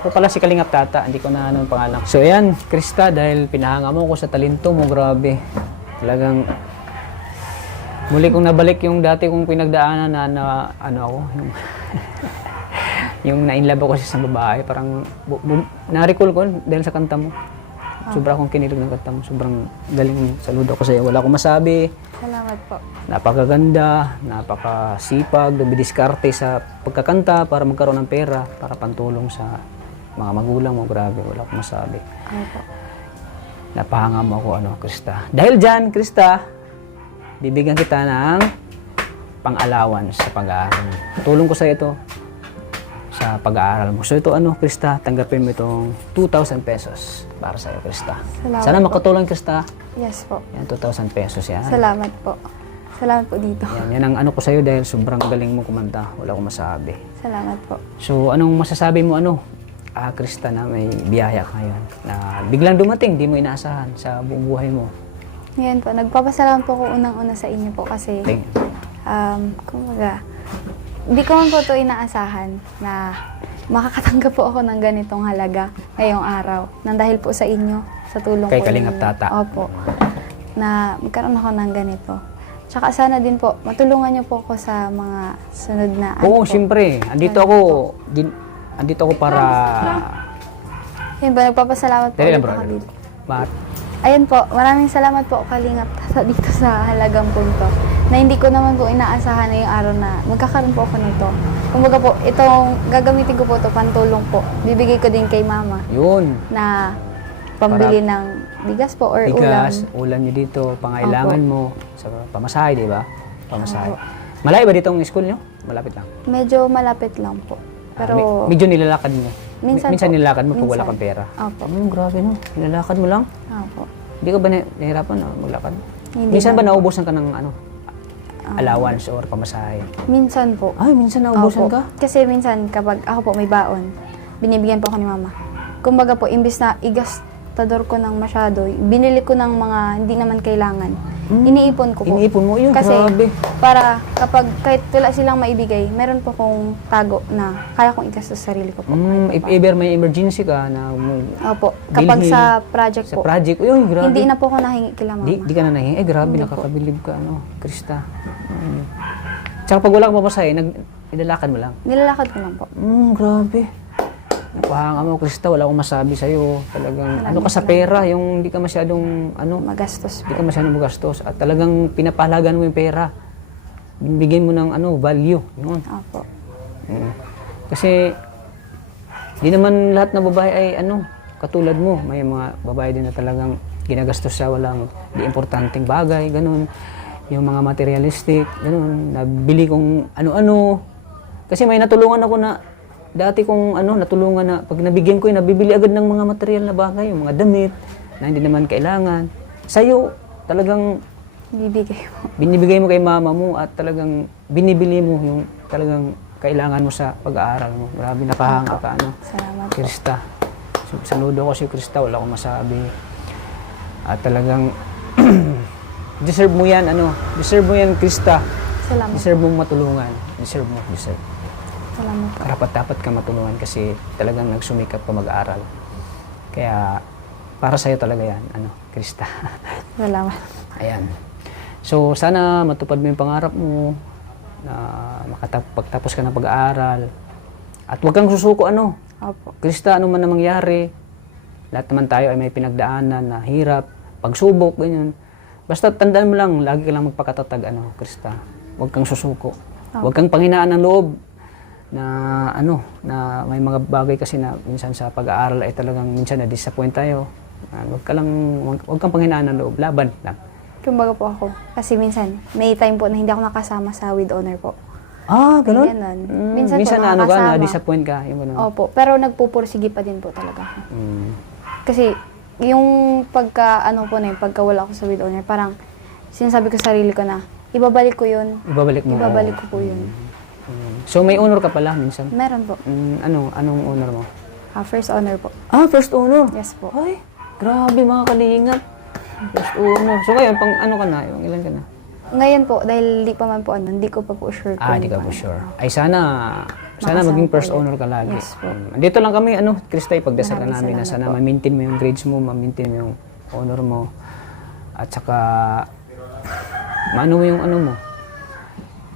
Ako pala si Kalingap Tata, hindi ko na ang pangalan. So, ayan, Krista, dahil pinahanga mo ko sa talento mo, grabe. Talagang, muli kong nabalik yung dati kong pinagdaanan na ako, yung na-inlove ako sa isang babae. Parang, na-recall ko dahil sa kanta mo. Sobra akong kinilig ng kanta mo. Sobrang galing. Saludo ako sa iyo. Wala akong masabi. Salamat po. Napakaganda, napakasipag, dumidiskarte sa pagkakanta para magkaroon ng pera, para pantulong sa mga magulang mo. Grabe, wala akong masabi. Ano po? Napahanga mo ako, Krista. Dahil dyan, Krista, bibigyan kita ng pang-allowance sa pag-aaral. Tulong ko sa ito sa pag-aaral mo. So ito, Krista, tanggapin mo itong 2,000 pesos para sa iyo, Krista. Salamat Sana po. makatulong, Krista. Yes po. Yan, 2,000 pesos yan. Salamat po. Salamat po dito. Yan ang ko sa'yo dahil sobrang galing mo kumanta. Wala akong masabi. Salamat po. So, anong masasabi mo, Krista, na may biyaya ka ngayon? Na biglang dumating, di mo inaasahan sa buong buhay mo. Ngayon po, nagpapasalamat po ako unang-una sa inyo po kasi, kumbaga, hindi ko man po ito inaasahan na makakatanggap po ako ng ganitong halaga ngayong araw. Nang dahil po sa inyo, sa tulong Kay po Kalingap ninyo. Tata. Opo. Na magkaroon ako ng ganito. Tsaka sana din po, matulungan niyo po ako sa mga sunod na Oo, po. siyempre. Andito ako. andito ako para... Yun po, nagpapasalamat po Dali lang, ulit brother. ako dito. Bakit? Ayun po, maraming salamat po Kalingap Tata dito sa halagang punto. Na hindi ko naman po inaasahan na yung araw na magkakaroon po ako nito. Kumbaga po, itong gagamitin ko po ito pantulong po. Bibigay ko din kay mama Yun. na pambili ng bigas po or Bigas, ulam. ulam nyo dito, pangailangan mo sa pamasahe, di ba? Pamasahe. Malayo ba dito ang school nyo? Malapit lang. Medyo malapit lang po. Pero Medyo nilalakad mo. Minsan Minsan po. nilalakad mo pag wala Minsan. kang pera. Opo. Grabe no. Nilalakad mo lang. Opo. Hindi ka ba nahirapan maglakad? Hindi Minsan ba naman. nauubusan ka ng allowance or pamasahe? Minsan po. Ay, minsan nauubusan Opo. ka? Kasi minsan kapag ako po may baon, binibigyan po ako ni mama. Kumbaga po, imbis na igastador ko ng masyado, binili ko ng mga hindi naman kailangan. Iniipon ko po. Iniipon mo? Yun, Kasi grabe. para kapag kahit wala silang maibigay, meron po kong tago na kaya kong igastos sa sarili ko po. If ever may emergency ka na Opo. Kapag bilhin sa project sa po, project, uy, grabe. hindi na po ako nahingi kila mama. Di ka na nahingi. Grabe, nakakabilib ka, Krista. Tsaka pag wala kang mamasahe, nilalakad mo lang. Nilalakad ko lang po. Grabe. Napahanga mo, Krista, wala akong masabi sa'yo. Talagang, ka sa pera, yung hindi ka masyadong, Magastos hindi po. ka masyadong magastos. At talagang pinapahalagan mo yung pera. Bigyan mo ng, value. Yun. Opo. Kasi, di naman lahat ng babae ay, katulad mo. May mga babae din na talagang ginagastos sa walang di importanteng bagay, ganun. Yung mga materialistic, ganun. Nabili kong ano-ano. Kasi may natulungan ako na, dati kong natulungan na, pag nabigyan ko nabibili agad ng mga material na bagay, yung mga damit, na hindi naman kailangan. Sa'yo, talagang Bibigay po. binibigay mo kay mama mo at talagang binibili mo yung talagang kailangan mo sa pag-aaral mo. Grabe, napahanga ka, Salamat po. Krista. Saludo ko si Krista, wala akong masabi. At talagang, deserve mo yan, deserve mo yan, Krista. Salamat. Deserve mong matulungan. Deserve. Salamat po. Karapat-dapat ka matulungan kasi talagang nagsumikap ka mag-aaral. Kaya, para sa'yo talaga yan, Krista. Salamat. Ayan. So, sana matupad mo yung pangarap mo na pagtapos ka ng pag-aaral. At huwag kang susuko, Opo. Krista, ano man na mangyari, lahat naman tayo ay may pinagdaanan na hirap, pagsubok, ganyan. Basta tandaan mo lang, lagi ka lang magpakatatag, Krista. Huwag kang susuko. Huwag kang panghinaan ng loob na na may mga bagay kasi na minsan sa pag-aaral ay talagang minsan na-disappoint tayo. Huwag kang panghinaan ng loob, laban lang. Kumbaga po ako. Kasi minsan, may time po na hindi ako nakasama sa with honor po. Ganun? May ganun. Minsan po na nakakasama. na-disappoint ka, yung ganun. Opo. Pero nagpupursige pa din po talaga ako. Mm. Kasi, yung pagka wala ako sa with honor, parang sinasabi ko sa sarili ko na, ibabalik ko yun. Ibabalik mo. Ibabalik ko po yun. So may honor ka pala minsan? Meron po. Anong honor mo? First honor po. First honor? Yes po. Ay, grabe mga kalingap. First honor. So ngayon, pang ka na? Yung ilan ka na? Ngayon po, dahil di pa man po hindi ko pa po sure kung Di ka po paano. sure. Ay sana Makasama maging po first ulit. honor ka lagi. Yes po. Dito lang kami, Krista, ipagdasal ka Maraming namin na salamat sana po. ma-maintain mo yung grades mo, ma-maintain mo yung honor mo. At saka, maano mo yung mo.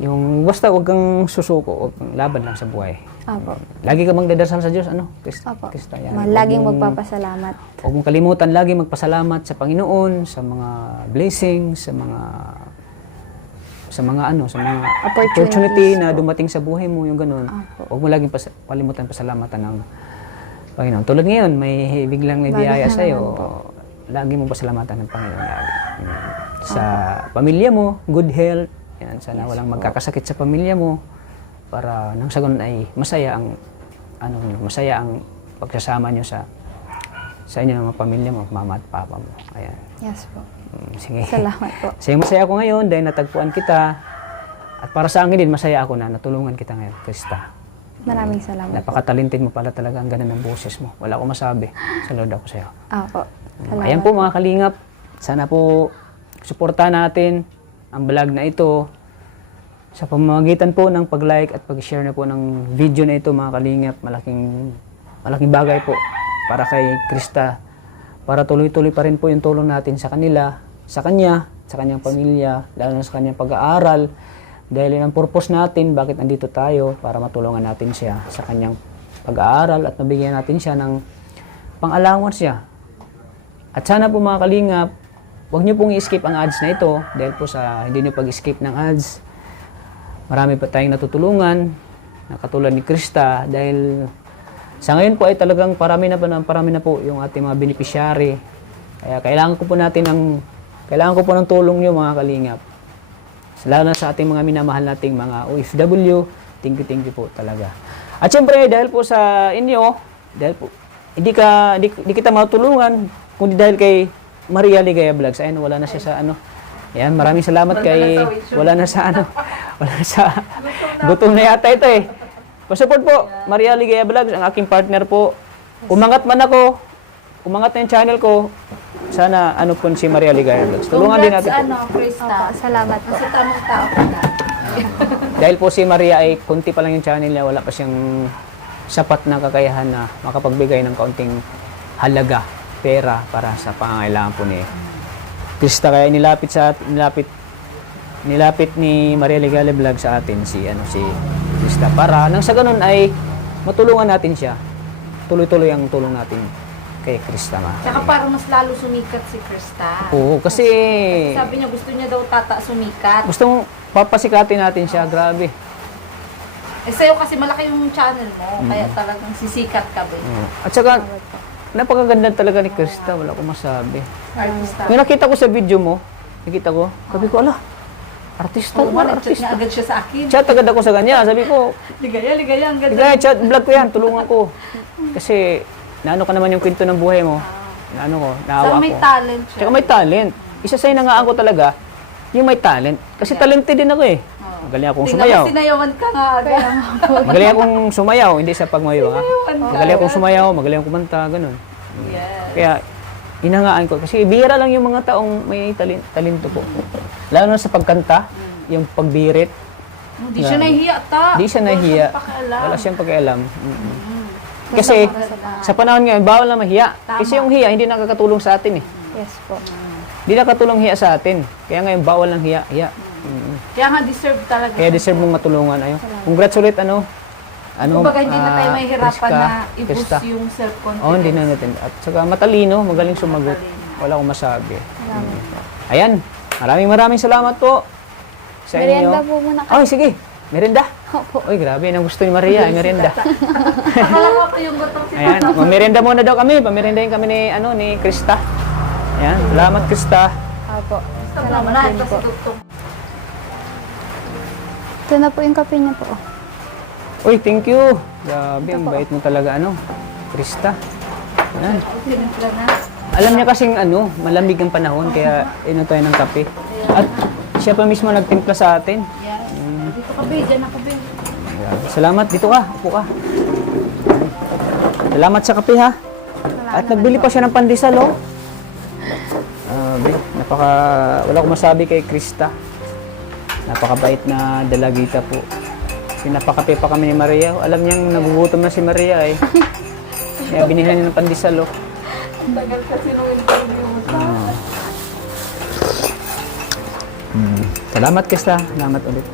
Yung basta huwag kang susuko, huwag kang laban lang sa buhay. Opo. Lagi ka magdadasal sa Diyos, Krista. Opo. Krista, yan. Laging Huwag mong- magpapasalamat. Huwag mong kalimutan lagi magpasalamat sa Panginoon, sa mga blessings, sa mga opportunity na dumating sa buhay mo, yung ganun. Opo. Huwag mo laging kalimutan pasalamatan ng Panginoon. Tulad ngayon, biglang may biyaya sa iyo. Lagi mo pasalamatan ng Panginoon lagi. Sa pamilya mo, good health. Yan, sana walang magkakasakit sa pamilya mo para nang sa ganun ay masaya ang pagsasama niyo sa inyo ng mga pamilya mo, mama at papa mo. Ayan. Yes po. Sige. Salamat po. Masaya ako ngayon dahil natagpuan kita. At para sa akin din, masaya ako na natulungan kita ngayon, Krista. Maraming salamat po. Napakatalented mo pala talaga, ang ganda ng boses mo. Wala akong masabi. Saludo ako sa'yo. Opo. Salamat. Ayan po mga kalingap. Sana po suportahan natin ang vlog na ito sa pamamagitan po ng pag-like at pag-share na po ng video na ito mga kalingap. Malaking bagay po para kay Krista. Para tuloy-tuloy pa rin po yung tulong natin sa kanila, sa kanyang pamilya, lalo na sa kanyang pag-aaral. Dahil yun ang purpose natin, bakit nandito tayo, para matulungan natin siya sa kanyang pag-aaral at nabigyan natin siya ng pang-allowance siya. At sana po mga kalingap, huwag niyo pong i-skip ang ads na ito dahil po sa hindi niyo pag-skip ng ads, marami pa tayong natutulungan na katulad ni Krista dahil sa ngayon po ay talagang parami na po yung ating mga beneficiary. Kaya kailangan ko po ng tulong niyo mga kalingap. Lalo na sa ating mga minamahal nating mga OFW, thank you po talaga. At syempre dahil po sa inyo, dahil po hindi kita matulungan kundi dahil kay Maria Ligaya Vlogs. Ayun, wala na siya sa ano. Ayan, maraming salamat kay wala na sa gutom na yata ito eh. Pasupport po, Maria Ligaya Vlogs, ang aking partner po. Umangat na yung channel ko. Sana ano po si Maria Ligaya Vlogs. Tulungan din natin po. Krista. Salamat po. Kasi tamang tao ka na. Dahil po si Maria ay kunti pa lang yung channel niya, wala pa siyang sapat na kakayahan na makapagbigay ng kaunting halaga, pera para sa pangangailangan po ni Krista. Kaya nilapit ni Maria Ligaya Vlog sa atin si Krista para nang sa ganun ay matulungan natin siya. Tuloy-tuloy ang tulong natin kay Krista ma. Tsaka para mas lalo sumikat si Krista. Oo, kasi Sabi niya gusto niya daw sumikat. gustong papasikatin natin siya, grabe. Eh sa'yo kasi malaki yung channel mo, kaya talagang sisikat ka ba? At saka napakaganda talaga ni Krista, wala akong masabi. Artista. Yung nakita ko sa video mo, sabi ko, ala, artista Oo, ba? nag-chat Artista. niya agad siya sa akin. Chat agad ako sa kanya. Sabi ko, Ligaya, ang ganda. "Ligaya, chat, vlog ko yan, tulungan ko." Kasi, naano ka naman yung kwento ng buhay mo. Naano ko, So, naawa may ko. talent siya. Tsaka may talent. Isa sa inangaan ko talaga, yung may talent. Kasi talented din ako eh. Magaling akong Tingnan sumayaw. mo, sinayawan ka nga agad. Magaling akong sumayaw, hindi sa pagmayaw ha. Sinayawan ka. Magaling akong sumayaw, magaling akong kumanta, ganun. Yes. Kaya, inangaan ko. Kasi bihira lang yung mga taong may talento po. Lalo na sa pagkanta, yung pagbirit. Hindi siya nahihiya ta. Hindi siya nahihiya. Pakialam. Wala siyang pakialam. Kasi sa panahon ngayon, bawal na mahiya. Kasi yung hiya, hindi nakakatulong sa atin eh. Yes po. Hindi nakatulong hiya sa atin. Kaya ngayon, bawal ng hiya. Kaya nga deserve talaga. Kaya deserve mong matulungan. Ayun. Congrats ulit, Kumbaga hindi na tayo mahihirapan Priska, na Krista. i-boost yung self-confidence. Oo, hindi na natin. At saka matalino, magaling sumagot. Wala akong masabi. Ayan. Maraming salamat po sa inyo. Merienda po muna kayo. Ay, sige. Merienda. Opo. Uy, grabe. Ang gusto ni Maria, ay merienda. Akala ko ako yung gutom si Ayan, merienda muna daw kami. Pamerindahin kami ni Krista. Ayan, salamat Krista. Opo. Salamat Salamat din din po. kasi gutom. Ito na po yung kape niya po. Uy, thank you. Grabe, ang bait mo talaga, Krista. Ayan. Tinimpla na. Alam niya kasing malamig ang panahon, kaya inom tayo ng kape. At siya pa mismo nagtimpla sa atin. Yan. Dito ka ba? Diyan ako ba? Grabe. Salamat, dito ka, upo ka. Salamat sa kape ha. At nagbili pa siya ng pandesal, oh. Wala akong masabi kay Krista. Napakabait na dalagita po. Pinapakape pa kami ni Maria. Alam niyang nagugutom na si Maria eh. Kaya binihan niya ng pandesal, oh. Ang tagal kasi nung interview mo sa Salamat, Krista. Salamat ulit.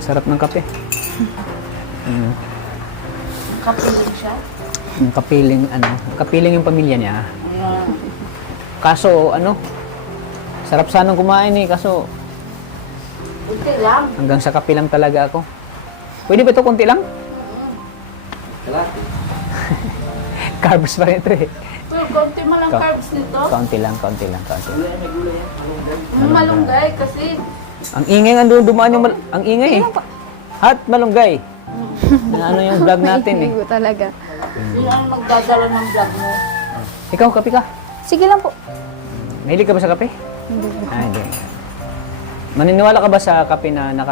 Sarap ng kape. kapiling siya. Kapiling yung pamilya niya. Ayan. Kaso, sarap sanang kumain eh. Kaso, Buti lang. hanggang sa kape lang talaga ako. Pwede ba ito konti lang? Carbs pa rin ito eh. Pero konti mo lang carbs nito. Kaunti lang. Malunggay kasi. Ang ingay nga doon dumaan yung ang ingay eh. At malunggay. Yung vlog natin eh. Hindi po talaga. Yun ang magdadala ng vlog mo. Ikaw, kape ka? Sige lang po. Mahilig ka ba sa kape? Hindi po. Hindi. Maniniwala ka ba sa kape na anong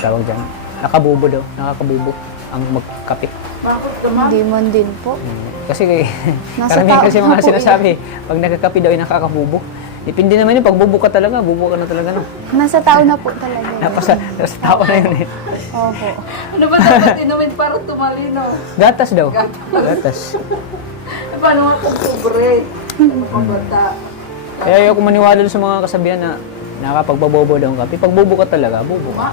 tawag dyan? Nakabubo daw. Nakakabubo ang magkape. Bakit naman? Hindi man din po. Kasi Nasa karamihan tao kasi na mga po sinasabi, pag nagkakape daw ay nakakabubo. Depende naman yun, pag bubo ka talaga, bubo ka na talaga. No? Nasa tao na po talaga. yun. Nasa tao na yun eh. Opo. Ano ba dapat inumin para tumalino? Gatas daw. Gatas. Eh, paano nga kung pobre? Ano pang bata? Kaya ayoko maniwala doon sa mga kasabihan na nakapagbabobo daw ang kape. Pag bubo ka talaga, bubo ka.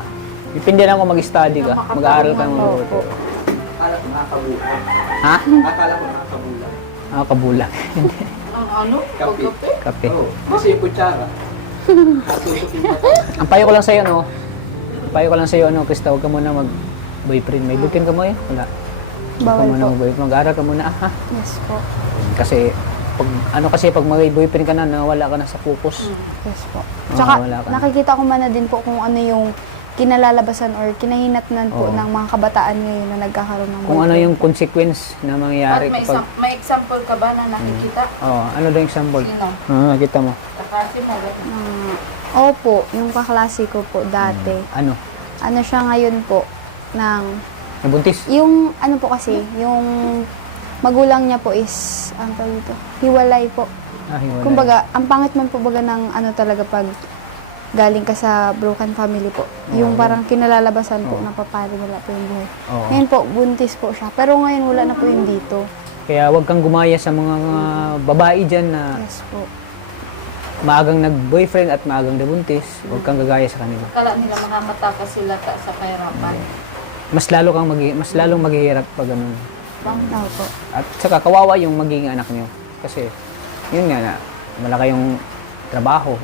Depende lang kung mag-study ka. Mag-aaral ka ng mabuti. Akala ko nakakabulang. Ha? Akala ko nakakabulang. Ah, kabulang. Ang ano? Kape. Pagkape? Kape. Oo. Kasi yung kutsara. Natutukin pa. Ang payo ko lang sa'yo, no? Ang payo ko lang sa'yo, ano, Krista, huwag ka muna mag-boyfriend. May boyfriend ka mo eh? Wala. Huwag ka Bawal muna po. mag-boyfriend. Mag-aaral ka muna, ha? Yes po. Kasi, pag mag-boyfriend ka na, wala ka na sa focus. Yes po. Tsaka wala ka na. nakikita ko man na din po kung ano yung kinalalabasan or kinahinatnan po Oo. ng mga kabataan ngayon na nagkakaroon ng Kung ano boyfriend. yung consequence na At mangyayari may, kapag... may example ka ba na nakikita? Ano daw yung example? Sino? Kita mo. Kakasi mo. Opo, yung kaklase ko po dati. Ano? Ano siya ngayon po ng Nabuntis? yung ano po kasi, yung magulang niya po is ang tawag dito, hiwalay po. Hiwalay. Kumbaga, ang pangit man po baga ng ano talaga pag galing ka sa broken family po. Yung parang kinalalabasan po na paano wala po yung buhay. Oo. Ngayon po, buntis po siya. Pero ngayon wala na po yung dito. Kaya huwag kang gumaya sa mga babae dyan na Yes po. maagang nag-boyfriend at maagang nabuntis. Huwag kang gagaya sa kanila. Kala nila makakatakas sila sa kahirapan. Mas lalong maghihirap pag ganun. Opo. At saka kawawa yung magiging anak nyo. Kasi, yun nga na, wala kayong trabaho,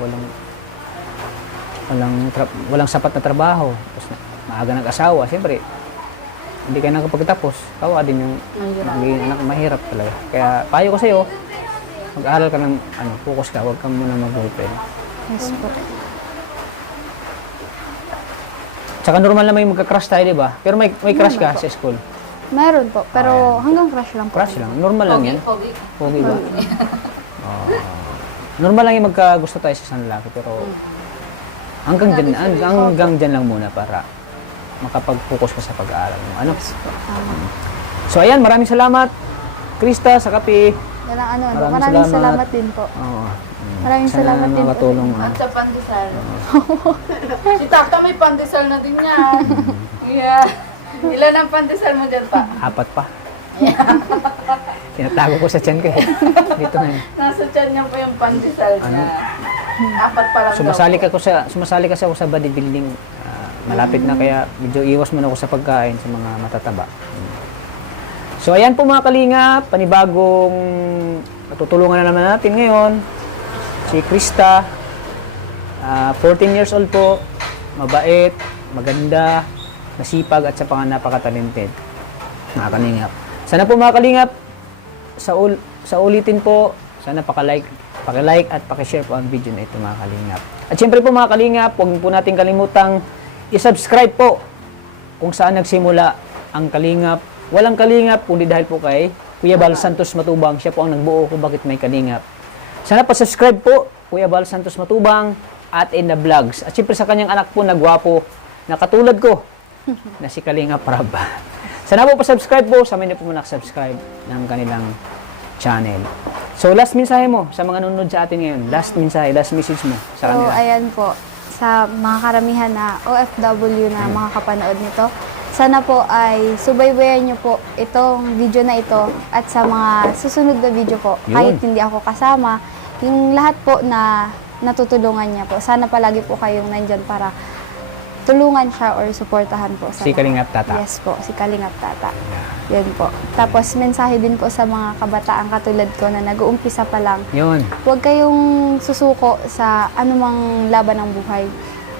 walang sapat na trabaho. Tapos maaga nag-asawa, siyempre, hindi ka nakapagtapos. Kawawa din yung magiging anak, mahirap talaga. Kaya payo ko sa'yo, mag-aaral ka ng focus ka, huwag ka muna mag-boyfriend. Yes po. Tsaka normal na may magka-crush tayo, di ba? Pero may crush ka sa school. Meron po. Pero hanggang crush lang po. Crush lang. Normal lang yan. Pogi. Pogi ba? Normal lang yung magkagusto tayo sa isang lalaki. Pero hanggang dyan lang muna para makapag-focus ka sa pag-aaral mo. Ano? So ayan, maraming salamat. Krista, sa kape. Maraming salamat din po. Oo. Maraming salamat din po. Makatulong. At sa pandesal. Si Tata may pandesal na din yan. Yeah. Ilan ang pandesal mo dyan pa? 4 pa. Tinatago ko sa tiyan ko eh. Dito na yun. Nasa tiyan niya po yung pandesal niya. 4 pa lang Sumasali kasi ako sa bodybuilding. Malapit na kaya medyo iwas muna ako sa pagkain sa mga matataba. So ayan po mga kalinga, panibagong matutulungan na naman natin ngayon. Si Krista, 14 years old po, mabait, maganda, masipag at sa mga napaka-talented. Mga kalingap. Sana po mga kalingap, sa ulitin po, sana paki-like at paki-share po ang video na ito mga kalingap. At syempre po mga kalingap, huwag po natin kalimutang i-subscribe po kung saan nagsimula ang kalingap. Walang kalingap, kundi dahil po kay Kuya Bal Santos Matubang. Siya po ang nagbuo kung bakit may kalingap. Sana pa-subscribe po, Kuya Bal Santos Matubang at in the vlogs. At syempre sa kanyang anak po na gwapo, na katulad ko, na si Kalingap Rab. Sana po pa-subscribe po, sa amin na po muna subscribe ng kanilang channel. So last mensahe mo sa mga nanonood sa atin ngayon. Last mensahe, last message mo sa So, kanila. ayan po. Sa mga karamihan na OFW na mga kapanood nito, sana po ay subaybayan nyo po itong video na ito at sa mga susunod na video po. Yun. Kahit hindi ako kasama, yung lahat po na natutulungan niya po. Sana palagi po kayong nandyan para tulungan siya or suportahan po. Si Kalingap Tata. Yes po, si Kalingap Tata. Yan po. Tapos mensahe din po sa mga kabataan katulad ko na nag-uumpisa pa lang. Yun. Huwag kayong susuko sa anumang laban ng buhay.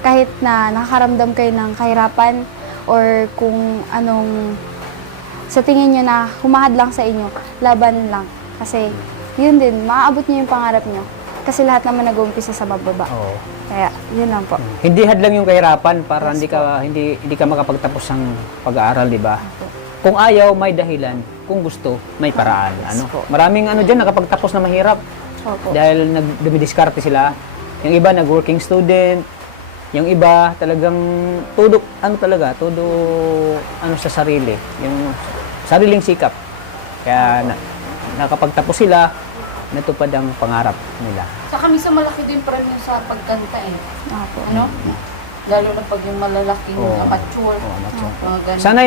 Kahit na nakakaramdam kayo ng kahirapan or kung anong sa tingin nyo na humahad lang sa inyo, laban lang. Kasi yun din, maaabot nyo yung pangarap nyo. Kasi lahat naman nag-uumpisa sa mababa. Oo. Kaya yun lang po. Hindi hadlang yung kahirapan para hindi ka makapagtapos ng pag-aaral, di ba? Kung ayaw, may dahilan. Kung gusto, may paraan. Maraming diyan nakapagtapos na mahirap. Opo. Dahil dumidiskarte sila. Yung iba nag-working student, yung iba talagang todo sa sarili, yung sariling sikap. Kaya nakapagtapos sila, natupad ang pangarap nila. Saka minsan malaki din premyo sa pagkanta eh. Opo. Ano? Lalo na pag yung malalaking amateur. Mga ganun. Sana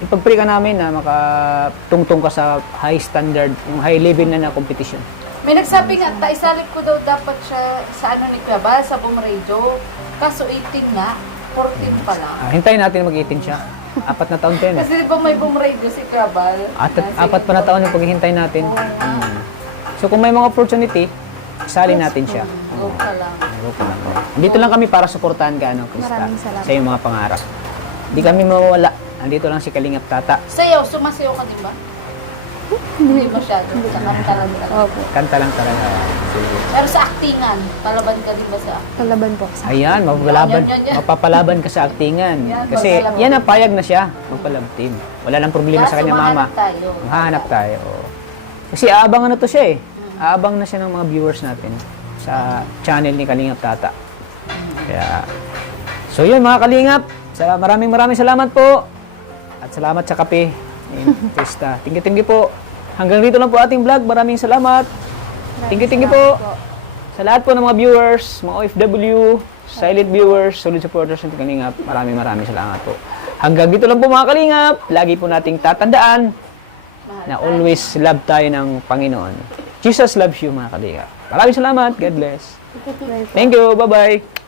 ipag-pray ka namin na makatungtong ka sa high standard, yung high level na competition. May nagsabi nga, isalip ko daw dapat siya sa ni Kuya Bal, sa Boom Radio. Kaso 18 nga. 14 pa lang. Hintayin natin mag-18 siya. 4 na taon pa yun. Kasi di ba may bumradio si Krabal? At 4 pa na taon yung paghihintay natin. So kung may mga opportunity, sali natin siya. Go ka lang. Dito lang kami para suportahan ka, ano, Krista, Maraming salamat. sa iyong mga pangarap. Hindi kami mawawala. Andito lang si Kalingap Tata. Sayaw, sumasayaw ka din ba? Hindi masyado. Sa kanta lang talaga. Opo. Kanta lang talaga. Sige. Pero sa actingan, palaban ka din ba sa Kalaban po. Ayan, mapapalaban, Yan. mapapalaban ka sa actingan. Yan, Kasi magpapalaban. yan ang payag na siya, magpa-love team. Wala lang problema sa Kaso kanya mama. mahanap tayo. Mahanap tayo. Oo. Kasi aabangan na to siya eh. Aabang na siya ng mga viewers natin sa channel ni Kalingap Tata. Kaya, so yun mga Kalingap, maraming salamat po. At salamat sa kape ni Krista. Thank you po. Hanggang dito lang po ating vlog. Maraming salamat. Thank you po. Sa lahat po ng mga viewers, mga OFW, silent viewers, solid supporters ng Kalingap, maraming salamat po. Hanggang dito lang po mga Kalingap. Lagi po nating tatandaan na always love tayo ng Panginoon. Jesus loves you mga Kalingap. Maraming salamat. God bless. Thank you. Bye-bye.